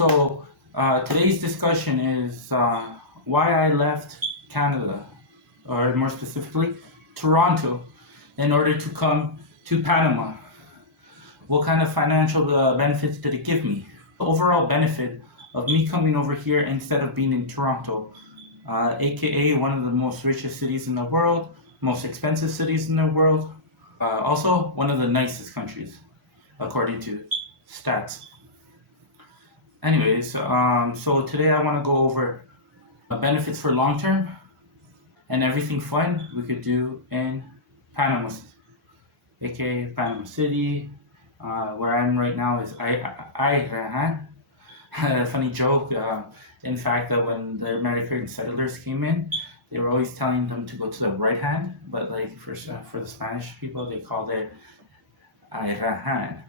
Today's discussion is why I left Canada, or more specifically, Toronto, in order to come to Panama. What kind of financial benefits did it give me? The overall benefit of me coming over here instead of being in Toronto, aka one of the most richest cities in the world, most expensive cities in the world, also one of the nicest countries, according to stats. Anyways, so today I want to go over benefits for long term and everything fun we could do in Panama, aka Panama City. Where I'm right now is funny joke. In fact, when the American settlers came in, they were always telling them to go to the right hand, but like for the Spanish people, they called it Ayrahan.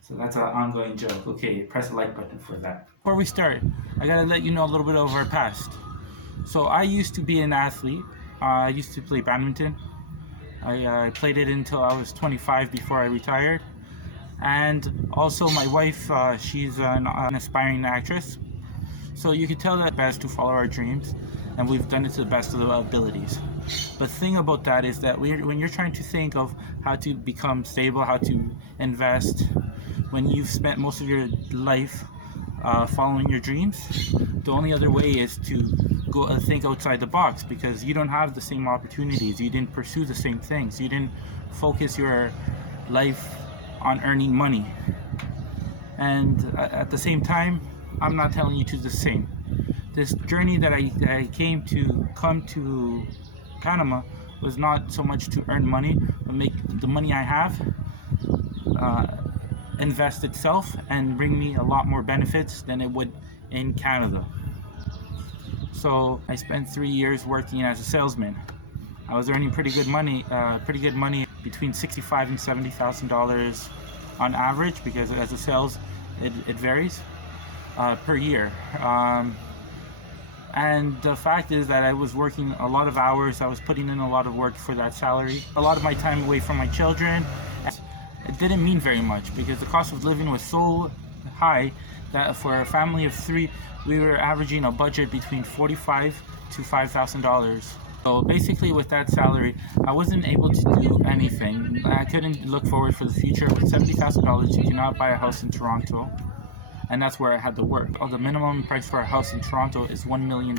So that's an ongoing joke. Okay, press the like button for that. Before we start, I gotta let you know a little bit of our past. So I used to be an athlete. I used to play badminton. I played it until I was 25 before I retired. And also my wife, she's an aspiring actress. So you can tell that best to follow our dreams, and we've done it to the best of our abilities. The thing about that is that when you're trying to think of how to become stable, how to invest, when you've spent most of your life following your dreams, the only other way is to go think outside the box, because you don't have the same opportunities, you didn't pursue the same things, you didn't focus your life on earning money. And at the same time, I'm not telling you to do the same. This journey that I came to come to Panama was not so much to earn money, but make the money I have invest itself and bring me a lot more benefits than it would in Canada. So I spent 3 years working as a salesman. I was earning pretty good money, between $65,000 and $70,000 on average, because as a sales, it varies per year. And the fact is that I was working a lot of hours. I was putting in a lot of work for that salary. A lot of my time away from my children. It didn't mean very much, because the cost of living was so high that for a family of 3, we were averaging a budget between $45,000 to $5,000. So basically with that salary, I wasn't able to do anything. I couldn't look forward for the future. With $70,000, you cannot buy a house in Toronto. And that's where I had to work. The minimum price for a house in Toronto is $1 million.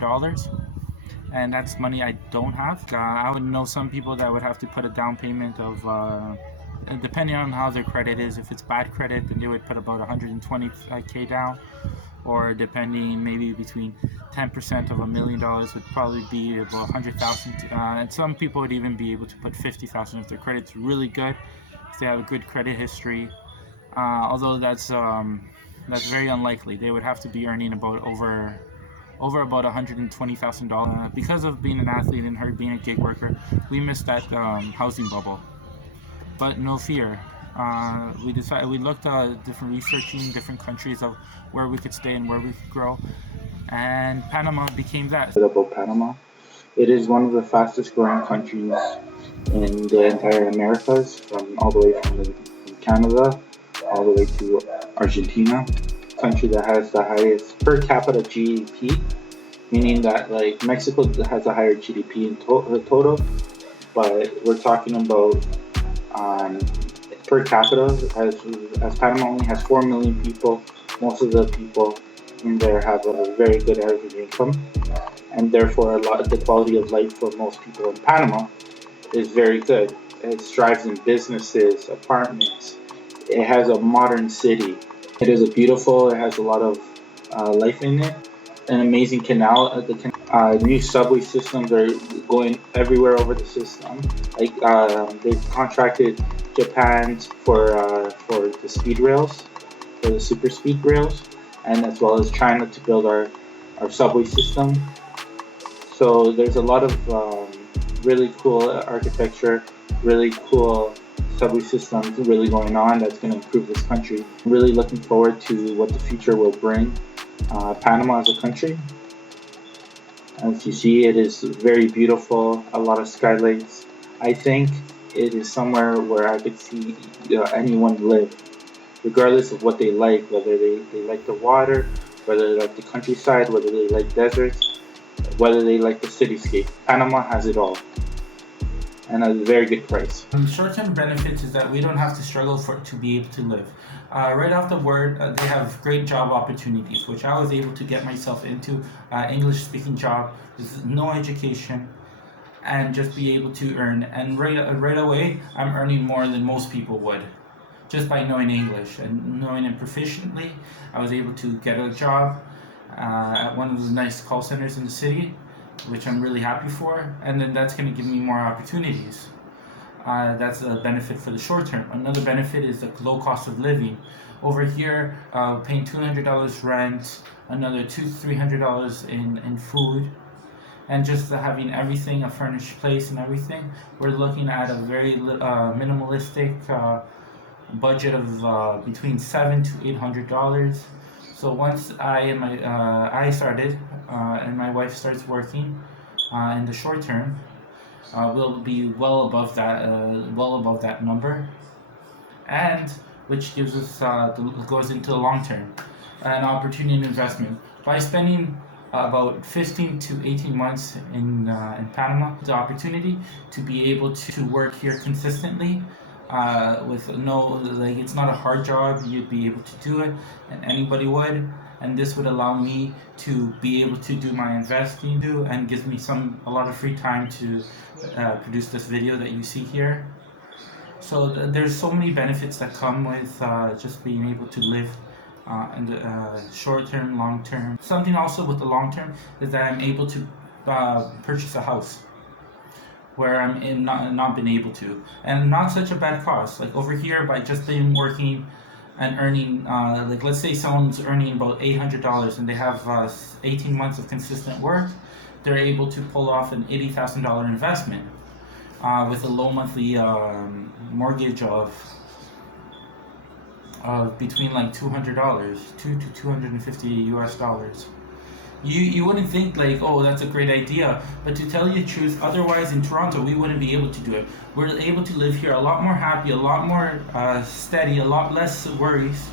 And that's money I don't have. I would know some people that would have to put a down payment of, depending on how their credit is. If it's bad credit, then they would put about $120K down. Or depending, maybe between 10% of $1 million would probably be about $100,000. And some people would even be able to put $50,000 if their credit's really good, if they have a good credit history. Although that's very unlikely. They would have to be earning about over about $120,000. Because of being an athlete and her being a gig worker, we missed that housing bubble. But no fear. We looked at researching different countries of where we could stay and where we could grow, and Panama became that. About Panama, it is one of the fastest growing countries in the entire Americas, all the way from Canada all the way to Argentina. Country that has the highest per capita GDP, meaning that like Mexico has a higher GDP in total, but we're talking about per capita, as Panama only has 4 million people. Most of the people in there have a very good average income, and therefore a lot of the quality of life for most people in Panama is very good. It strives in businesses, apartments. It has a modern city. It is beautiful. It has a lot of life in it. An amazing canal. New subway systems are going everywhere over the system. Like they've contracted Japan for the speed rails, for the super speed rails, and as well as China to build our subway system. So there's a lot of really cool architecture, really cool subway systems really going on that's going to improve this country. I'm really looking forward to what the future will bring Panama as a country. As you see, it is very beautiful, a lot of skylights. I think it is somewhere where I could see anyone live. regardless of what they like, whether they like the water, whether they like the countryside, whether they like deserts, whether they like the cityscape. Panama has it all, and at a very good price. Short-term benefits is that we don't have to struggle to be able to live. Right off the word, they have great job opportunities, which I was able to get myself into. English-speaking job, there's no education, and just be able to earn. And right away, I'm earning more than most people would, just by knowing English and knowing it proficiently. I was able to get a job at one of the nice call centers in the city, which I'm really happy for, and then that's going to give me more opportunities. That's a benefit for the short term. Another benefit is the low cost of living. Over here, paying $200 rent, another $300 in food, and just having everything, a furnished place and everything. We're looking at a very minimalistic budget of between $700 to $800. So once I started and my wife starts working in the short term, we'll be well above that number, and which gives us goes into the long term, an opportunity investment by spending about 15 to 18 months in Panama. The opportunity to be able to work here consistently. With it's not a hard job. You'd be able to do it, and anybody would. And this would allow me to be able to do my investing and gives me a lot of free time to produce this video that you see here. So there's so many benefits that come with just being able to live in the short term, long term. Something also with the long term is that I'm able to purchase a house, where I'm not been able to, and not such a bad cost. Like over here, by just being working and earning, like let's say someone's earning about $800 and they have 18 months of consistent work, they're able to pull off an $80,000 investment with a low monthly mortgage of between like $200 to $250 US. You wouldn't think like, oh, that's a great idea, but to tell you the truth, otherwise in Toronto we wouldn't be able to do it. We're able to live here a lot more happy, a lot more steady, a lot less worries,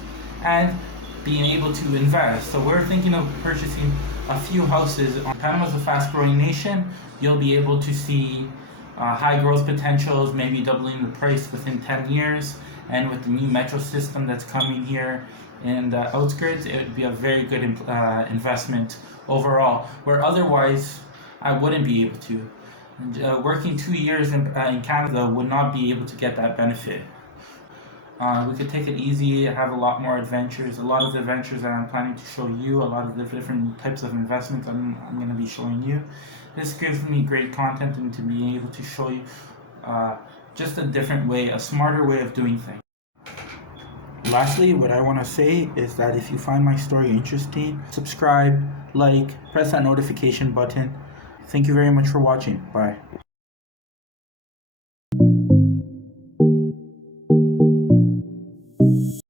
and being able to invest. So we're thinking of purchasing a few houses. Panama's a fast-growing nation. You'll be able to see high growth potentials, maybe doubling the price within 10 years, and with the new metro system that's coming here in the outskirts, it would be a very good investment overall, where otherwise I wouldn't be able to. And, working 2 years in Canada would not be able to get that benefit. We could take it easy, have a lot more adventures. A lot of the adventures that I'm planning to show you, a lot of the different types of investments I'm going to be showing you. This gives me great content and to be able to show you just a different way, a smarter way of doing things. Lastly, what I want to say is that if you find my story interesting, subscribe, like, press that notification button. Thank you very much for watching. Bye.